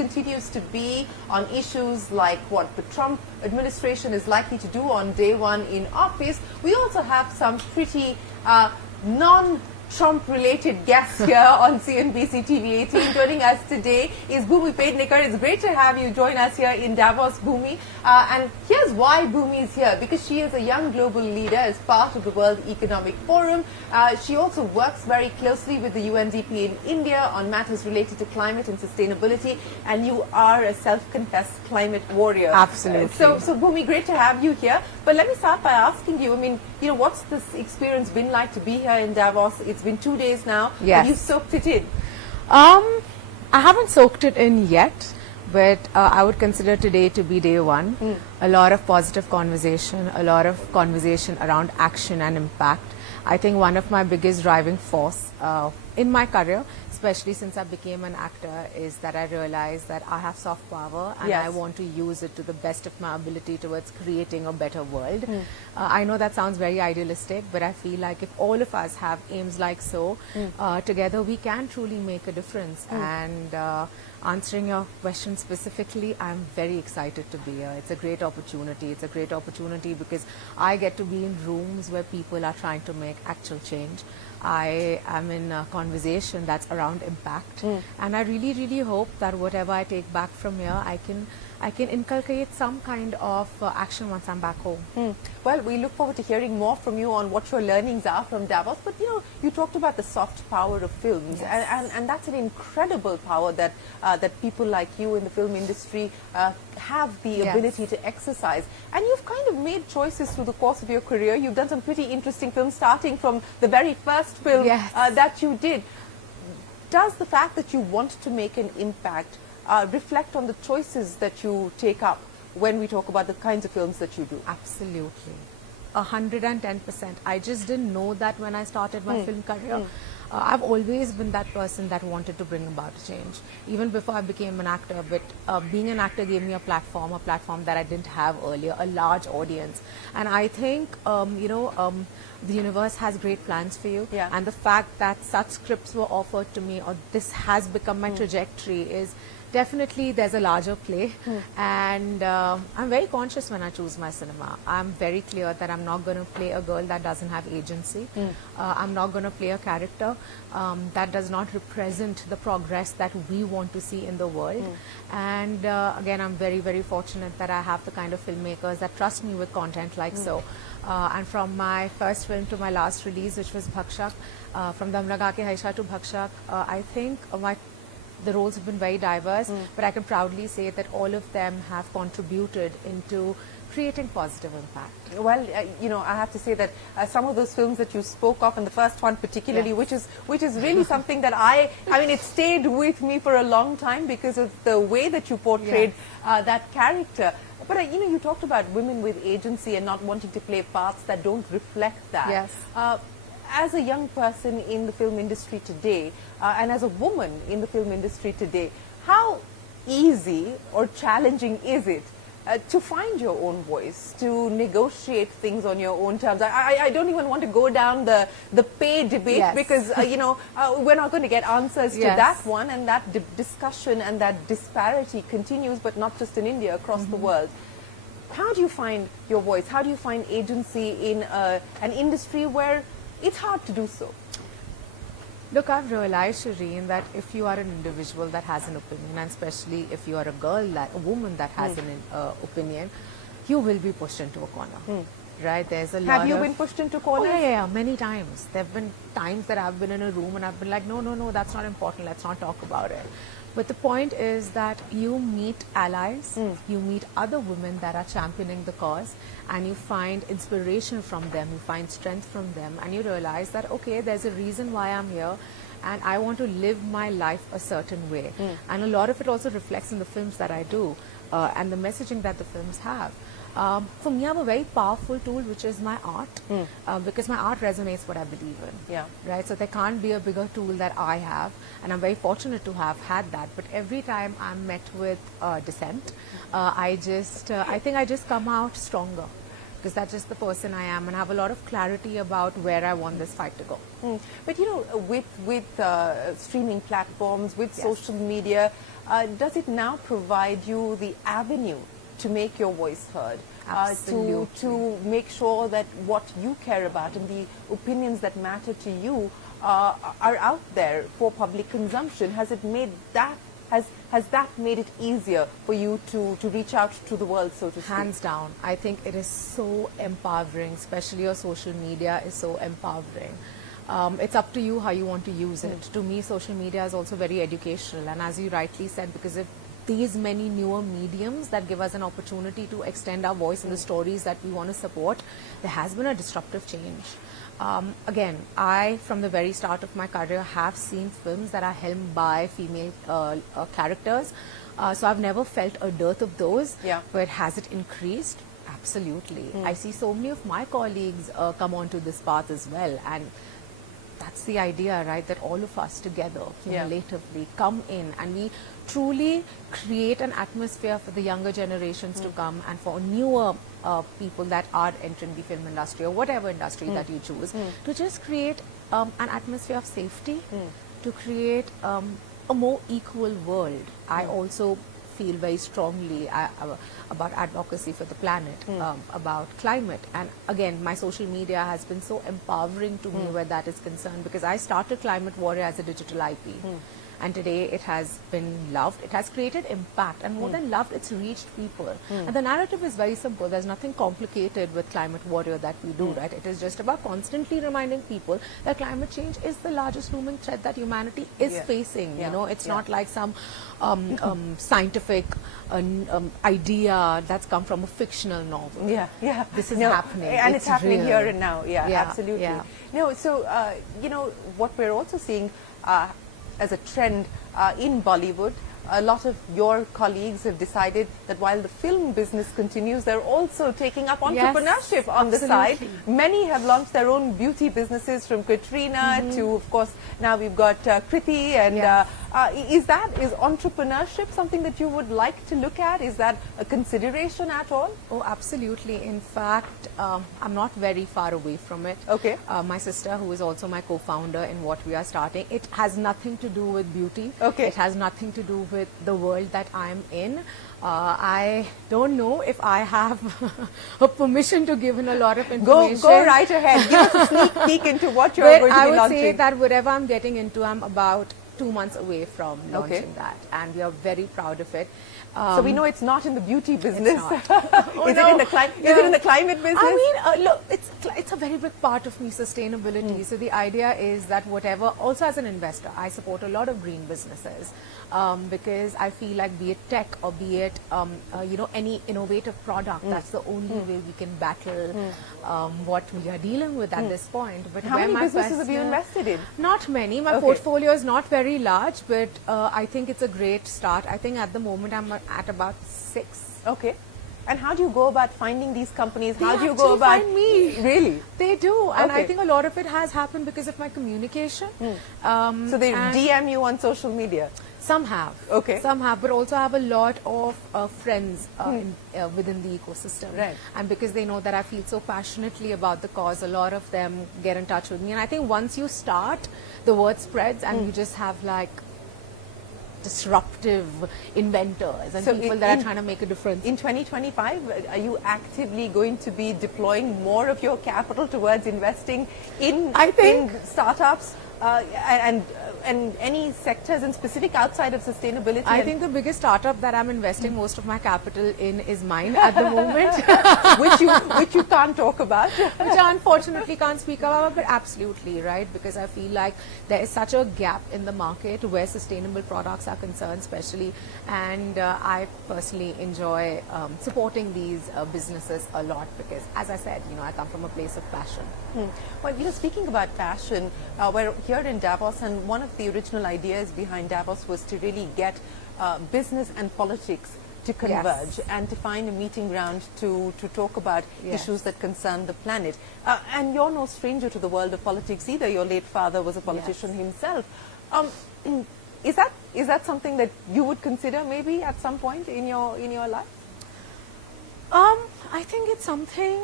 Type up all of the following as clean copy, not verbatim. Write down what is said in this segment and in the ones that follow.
continues to be on issues like what the Trump administration is likely to do on day one in office. We also have some pretty non-Trump related guests here on CNBC-TV18. Joining us today is Bhumi Pednekar. It's great to have you join us here in Davos, Bhumi. And here's why Bhumi is here, because she is a young global leader as part of the World Economic Forum. She also works very closely with the UNDP in India on matters related to climate and sustainability. And you are a self-confessed climate warrior. Absolutely. So Bhumi, great to have you here. But let me start by asking you, I mean, what's this experience been like to be here in Davos? It's been 2 days now. Yes. Have you soaked it in? I haven't soaked it in yet, but I would consider today to be day one. A lot of positive conversation, a lot of conversation around action and impact. I think one of my biggest driving force in my career, especially since I became an actor, is that I realized that I have soft power and Yes. I want to use it to the best of my ability towards creating a better world. I know that sounds very idealistic, but I feel like if all of us have aims like so, together we can truly make a difference. And answering your question specifically, I'm very excited to be here. It's a great opportunity. It's a great opportunity because I get to be in rooms where people are trying to make actual change. I am in a conversation that's around impact, and I really, really hope that whatever I take back from here, I can inculcate some kind of action once I'm back home. Well, we look forward to hearing more from you on what your learnings are from Davos. But you talked about the soft power of films, Yes. and that's an incredible power that that people like you in the film industry have the Yes. ability to exercise. And you've kind of made choices through the course of your career. You've done some pretty interesting films, starting from the very first film Yes. that you did. Does the fact that you want to make an impact reflect on the choices that you take up when we talk about the kinds of films that you do? Absolutely. 110%. I just didn't know that when I started my film career. I've always been that person that wanted to bring about change, even before I became an actor. But being an actor gave me a platform that I didn't have earlier, a large audience. And I think, the universe has great plans for you. Yeah. And the fact that such scripts were offered to me, or this has become my trajectory, is definitely there's a larger play. And I'm very conscious when I choose my cinema. I'm very clear that I'm not going to play a girl that doesn't have agency. I'm not going to play a character that does not represent the progress that we want to see in the world. And again, I'm very, very fortunate that I have the kind of filmmakers that trust me with content like so. And from my first film to my last release, which was Bhakshak, from Dam Laga Ke Haisha to Bhakshak, I think the roles have been very diverse, but I can proudly say that all of them have contributed into creating positive impact. Well, I have to say that some of those films that you spoke of, and the first one particularly, Yes. which is really something that I mean, it stayed with me for a long time because of the way that you portrayed that character. But you talked about women with agency and not wanting to play parts that don't reflect that. Yes. As a young person in the film industry today, and as a woman in the film industry today, how easy or challenging is it to find your own voice, to negotiate things on your own terms? I don't even want to go down the pay debate, Yes. because we're not going to get answers to Yes. that one, and that discussion and that disparity continues, but not just in India, across the world. How do you find your voice? How do you find agency in an industry where it's hard to do so? Look, I've realized, Shereen, that if you are an individual that has an opinion, and especially if you are a woman that has an opinion, you will be pushed into a corner. Right? There's a lot Have you been pushed into corners? Oh, yeah, many times. There have been times that I've been in a room and I've been like, no, that's not important. Let's not talk about it. But the point is that you meet allies, you meet other women that are championing the cause, and you find inspiration from them, you find strength from them, and you realize that, okay, there's a reason why I'm here, and I want to live my life a certain way. And a lot of it also reflects in the films that I do, and the messaging that the films have. For me, I have a very powerful tool, which is my art, because my art resonates what I believe in. Yeah. Right. So there can't be a bigger tool that I have, and I'm very fortunate to have had that. But every time I'm met with dissent, I think I just come out stronger. because that's just the person I am, and have a lot of clarity about where I want this fight to go. But you know, with streaming platforms, with Yes. social media, does it now provide you the avenue to make your voice heard? Absolutely. To make sure that what you care about and the opinions that matter to you are out there for public consumption? Has it made that has that made it easier for you to reach out to the world, so to speak? Hands down. I think it is so empowering, especially your social media is so empowering. It's up to you how you want to use it. To me, social media is also very educational, and as you rightly said, because of these many newer mediums that give us an opportunity to extend our voice in the stories that we want to support, there has been a disruptive change. Again, I, from the very start of my career, have seen films that are helmed by female characters. So I've never felt a dearth of those. Yeah. But has it increased? Absolutely. I see so many of my colleagues come onto this path as well. And that's the idea, right? That all of us together, cumulatively, come in and we truly create an atmosphere for the younger generations to come, and for newer people that are entering the film industry or whatever industry that you choose, to just create an atmosphere of safety, to create a more equal world. I also feel very strongly about advocacy for the planet, about climate. And again, my social media has been so empowering to me where that is concerned, because I started Climate Warrior as a digital IP. And today it has been loved. It has created impact, and more than loved, it's reached people. And the narrative is very simple. There's nothing complicated with Climate Warrior that we do, right? It is just about constantly reminding people that climate change is the largest looming threat that humanity is facing. You know, it's not like some scientific idea that's come from a fictional novel. This is happening. And it's happening real. here and now. Absolutely. No, so, you know, what we're also seeing as a trend in Bollywood, a lot of your colleagues have decided that while the film business continues, they're also taking up entrepreneurship on the side. Many have launched their own beauty businesses, from Katrina to, of course, now we've got Kriti. And is entrepreneurship something that you would like to look at? Is that a consideration at all? Oh, absolutely. In fact, I'm not very far away from it. Okay. My sister, who is also my co-founder in what we are starting, it has nothing to do with beauty. Okay. It has nothing to do with the world that I'm in. I don't know if I have a permission to give in a lot of information. Go right ahead. Give us a sneak peek into what you're going to be launching. I would say that whatever I'm getting into, I'm about 2 months away from launching that, and we are very proud of it. So we know it's not in the beauty business. It's not. Is it in the climate business? I mean, look, it's a very big part of me, sustainability. So the idea is that whatever, also as an investor, I support a lot of green businesses, because I feel like, be it tech or be it you know, any innovative product, that's the only way we can battle what we are dealing with at this point. But how many businesses have you invested in? Not many. My portfolio is not very large, but I think it's a great start. I think at the moment I'm at about 6. Okay. And how do you go about finding these companies? They how do you go about find me? Really? They do, and I think a lot of it has happened because of my communication. So they DM you on social media? Some have. Okay. Some have, but also I have a lot of friends within the ecosystem. Right. And because they know that I feel so passionately about the cause, a lot of them get in touch with me. And I think once you start, the word spreads, and you just have like disruptive inventors and people that are trying to make a difference. In 2025, are you actively going to be deploying more of your capital towards investing in startups and any sectors in specific outside of sustainability? I think the biggest startup that I'm investing most of my capital in is mine at the moment. which you can't talk about. Which I unfortunately can't speak about, but absolutely, right? Because I feel like there is such a gap in the market where sustainable products are concerned, especially, and I personally enjoy supporting these businesses a lot, because, as I said, you know, I come from a place of passion. Well, you know, speaking about passion, we're here in Davos, and one of the original ideas behind Davos was to really get business and politics to converge and to find a meeting ground to talk about issues that concern the planet. And you're no stranger to the world of politics either. Your late father was a politician himself. Is that something that you would consider maybe at some point in your life? I think it's something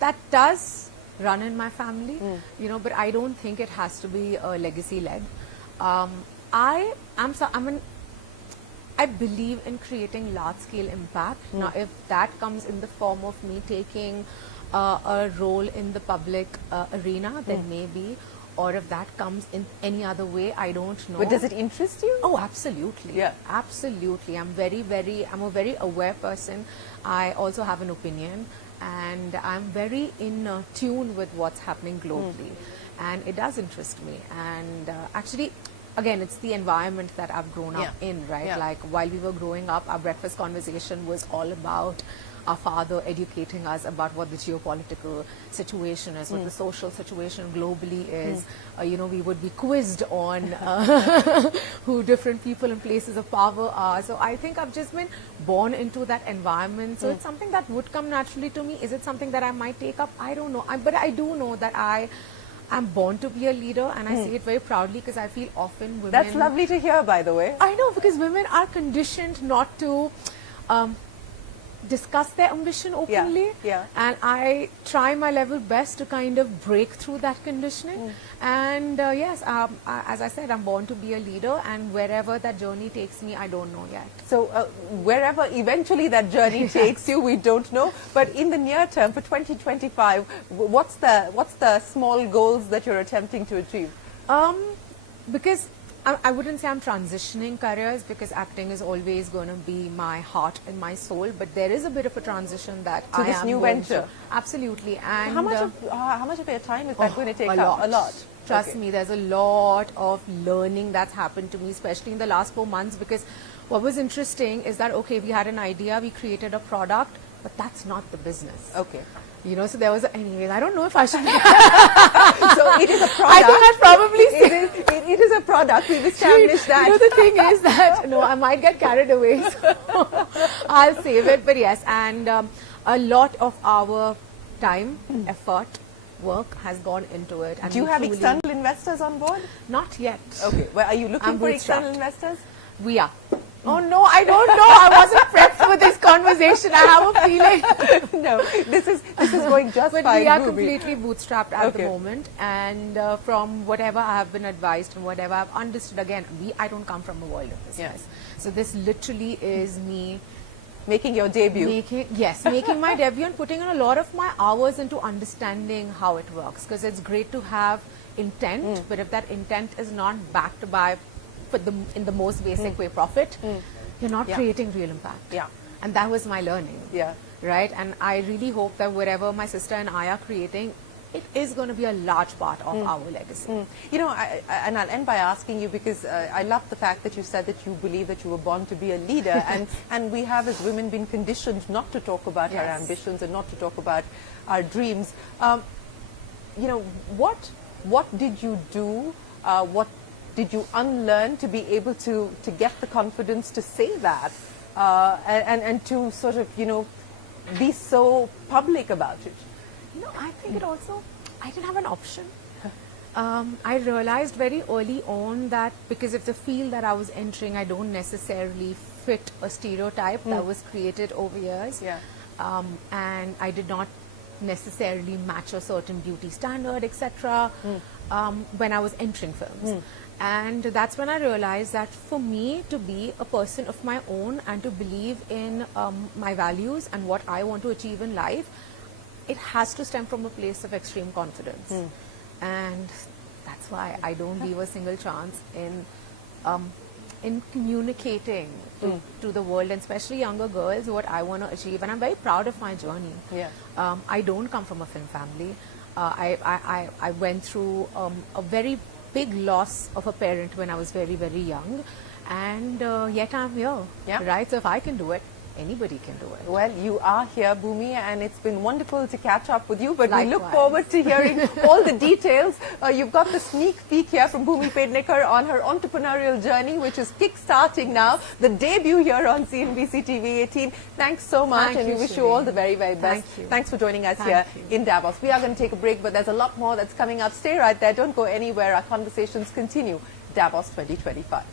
that does run in my family, but I don't think it has to be legacy led. I believe in creating large scale impact. Now, if that comes in the form of me taking a role in the public arena, then maybe, or if that comes in any other way, I don't know. But does it interest you? Oh, absolutely. Yeah. Absolutely. I'm a very aware person. I also have an opinion, and I'm very in tune with what's happening globally. And it does interest me. And actually, again, it's the environment that I've grown up in, right? Yeah. Like while we were growing up, our breakfast conversation was all about our father educating us about what the geopolitical situation is, what the social situation globally is. We would be quizzed on who different people in places of power are. So I think I've just been born into that environment. So it's something that would come naturally to me. Is it something that I might take up? I don't know. But I do know that I'm born to be a leader, and I say it very proudly because I feel often women... That's lovely to hear, by the way. I know, because women are conditioned not to discuss their ambition openly. Yeah. And I try my level best to kind of break through that conditioning. And yes, as I said, I'm born to be a leader, and wherever that journey takes me, I don't know yet. So wherever eventually that journey takes you, we don't know. But in the near term, for 2025, what's the small goals that you're attempting to achieve? Because I wouldn't say I'm transitioning careers, because acting is always going to be my heart and my soul. But there is a bit of a transition that to this new venture. Absolutely. And how much of your time is that going to take up? A lot. Trust me, there's a lot of learning that's happened to me, especially in the last 4 months, because what was interesting is that, okay, we had an idea, we created a product, but that's not the business. Okay. So there was, anyways, I don't know if I should. So it is a product. I think I'd probably it is a product. We've established that. The thing is that, no, I might get carried away. So I'll save it. But yes, and a lot of our time, effort, work has gone into it. And do you have external investors on board? Not yet. Okay. Well, are you looking for external investors? We are. Oh no, I don't know. I wasn't prepped for this conversation. I have a feeling. No, this is going just fine. But we are completely bootstrapped at the moment, and from whatever I have been advised and whatever I've understood, again, I don't come from a world of business. So this literally is me making your debut. Making my debut and putting in a lot of my hours into understanding how it works. Because it's great to have intent, but if that intent is not backed by, in the most basic way, profit, you're not creating real impact. Yeah. And that was my learning. Yeah. Right? And I really hope that whatever my sister and I are creating, it is going to be a large part of our legacy. And I'll end by asking you, because I love the fact that you said that you believe that you were born to be a leader, and we have as women been conditioned not to talk about our ambitions and not to talk about our dreams. What did you do? What did you unlearn to be able to get the confidence to say that and to sort of, be so public about it? I think it also, I didn't have an option. I realized very early on that because of the field that I was entering, I don't necessarily fit a stereotype that was created over years. Yeah. And I did not necessarily match a certain beauty standard, etc. When I was entering films. And that's when I realized that for me to be a person of my own and to believe in my values and what I want to achieve in life, it has to stem from a place of extreme confidence. And that's why I don't leave a single chance in communicating to the world, and especially younger girls, what I want to achieve. And I'm very proud of my journey. I don't come from a film family. I went through a very big loss of a parent when I was very, very young, and yet I'm here, right? So if I can do it, anybody can do it. Well, you are here, Bhumi, and it's been wonderful to catch up with you, but Likewise. we look forward to hearing all the details. You've got the sneak peek here from Bhumi Pednekar on her entrepreneurial journey, which is kick-starting now, the debut here on CNBC-TV18. Thanks so much, and we wish you all the very, very best. Thanks for joining us here in Davos. We are going to take a break, but there's a lot more that's coming up. Stay right there. Don't go anywhere. Our conversations continue. Davos 2025.